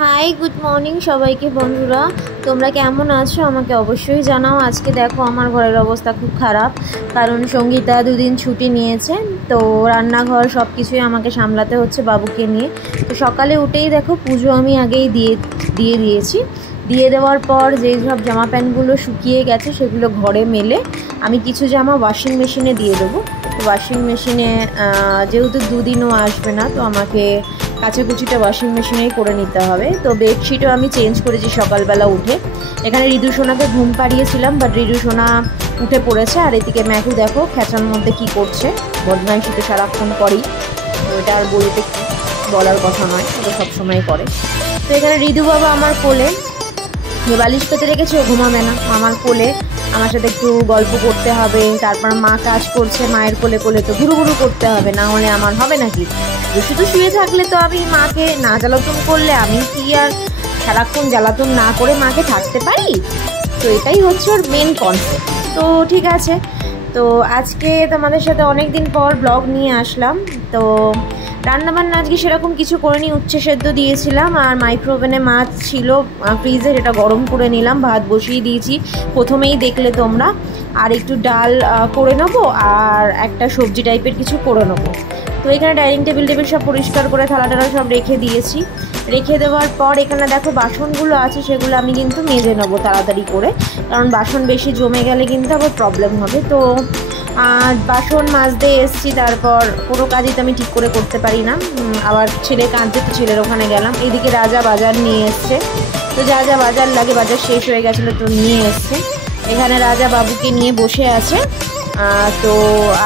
Hi good morning সবাইকে বন্ধুরা, তোমরা কেমন আছো আমাকে অবশ্যই জানাও। আজকে দেখো আমার ঘরের অবস্থা খুব খারাপ, কারণ সঙ্গীতা দুদিন ছুটি নিয়েছে, তো রান্নাঘর সব কিছুই আমাকে সামলাতে হচ্ছে বাবুকে নিয়ে। তো সকালে উঠেই দেখো পুজো আমি আগেই দিয়েছি। দিয়ে দেওয়ার পর যেই সব জামা প্যান্টগুলো শুকিয়ে গেছে সেগুলো ঘরে মেলে আমি কিছু জামা ওয়াশিং মেশিনে দিয়ে দেবো। তো ওয়াশিং মেশিনে যেহেতু দুদিনও আসবে না, তো আমাকে কাচাকুচিটা ওয়াশিং মেশিনেই করে নিতে হবে। তো বেডশিটও আমি চেঞ্জ করেছি সকালবেলা উঠে। এখানে ঋতুসোনাকে ঘুম পাড়িয়েছিলাম, বাট ঋতুসোনা উঠে পড়েছে। আর এদিকে ম্যাকু দেখো খেঁচার মধ্যে কি করছে, বদমাইশি তো সারাক্ষণ করেই, তো এটা আর বলতে বলার কথা নয়, ওটা সবসময় করে। তো এখানে ঋতু বাবা আমার কোলে যে বালিশ পেতে রেখেছে, ও ঘুমাবে না, আমার কোলে আমার সাথে একটু গল্প করতে হবে। তারপর মা কাজ করছে, মায়ের কোলে কোলে তো ঘুরু ঘুরু করতে হবে, না হলে আমার হবে নাকি। শুধু শুয়ে থাকলে তো আমি মাকে না জ্বালাতন করলে আমি কি আর সারাক্ষণ জ্বালাতন না করে মাকে থাকতে পারি? তো এটাই হচ্ছে ওর মেন কনসেপ্ট। তো ঠিক আছে, তো আজকে তোমাদের সাথে অনেক দিন পর ব্লগ নিয়ে আসলাম। তো রান্নাবান্না আজকে সেরকম কিছু করিনি, উচ্ছে সেদ্ধ দিয়েছিলাম, আর মাইক্রোওভেনে মাছ ছিল ফ্রিজে, এটা গরম করে নিলাম, ভাত বসিয়ে দিয়েছি প্রথমেই দেখলে তোমরা। আর একটু ডাল করে নেবো, আর একটা সবজি টাইপের কিছু করে নেবো। তো এখানে ডাইনিং টেবিল সব পরিষ্কার করে থালা টালা সব রেখে দিয়েছি। রেখে দেওয়ার পর এখানে দেখো বাসনগুলো আছে, সেগুলো আমি কিন্তু মেজে নেবো তাড়াতাড়ি করে, কারণ বাসন বেশি জমে গেলে কিন্তু আবার প্রবলেম হবে। তো বাসন মাজতে এসছি, তারপর কোনো কাজই তো আমি ঠিক করে করতে পারি না। আবার ছেলে কাঁদছে, তো ছেলের ওখানে গেলাম। এইদিকে রাজা বাজার নিয়ে এসছে, তো যা যা বাজার লাগে, বাজার শেষ হয়ে গেছিলো তো নিয়ে এসছে। এখানে রাজা বাবুকে নিয়ে বসে আছে, তো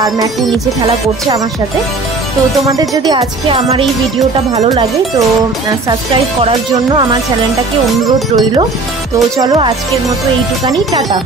আর ম্যাকু নিচে খেলা করছে আমার সাথে। তো তোমাদের যদি আজকে আমার এই ভিডিওটা ভালো লাগে তো সাবস্ক্রাইব করার জন্য আমার চ্যানেলটাকে অনুরোধ রইল। তো চলো আজকের মতো এইটুকানি, টাটা।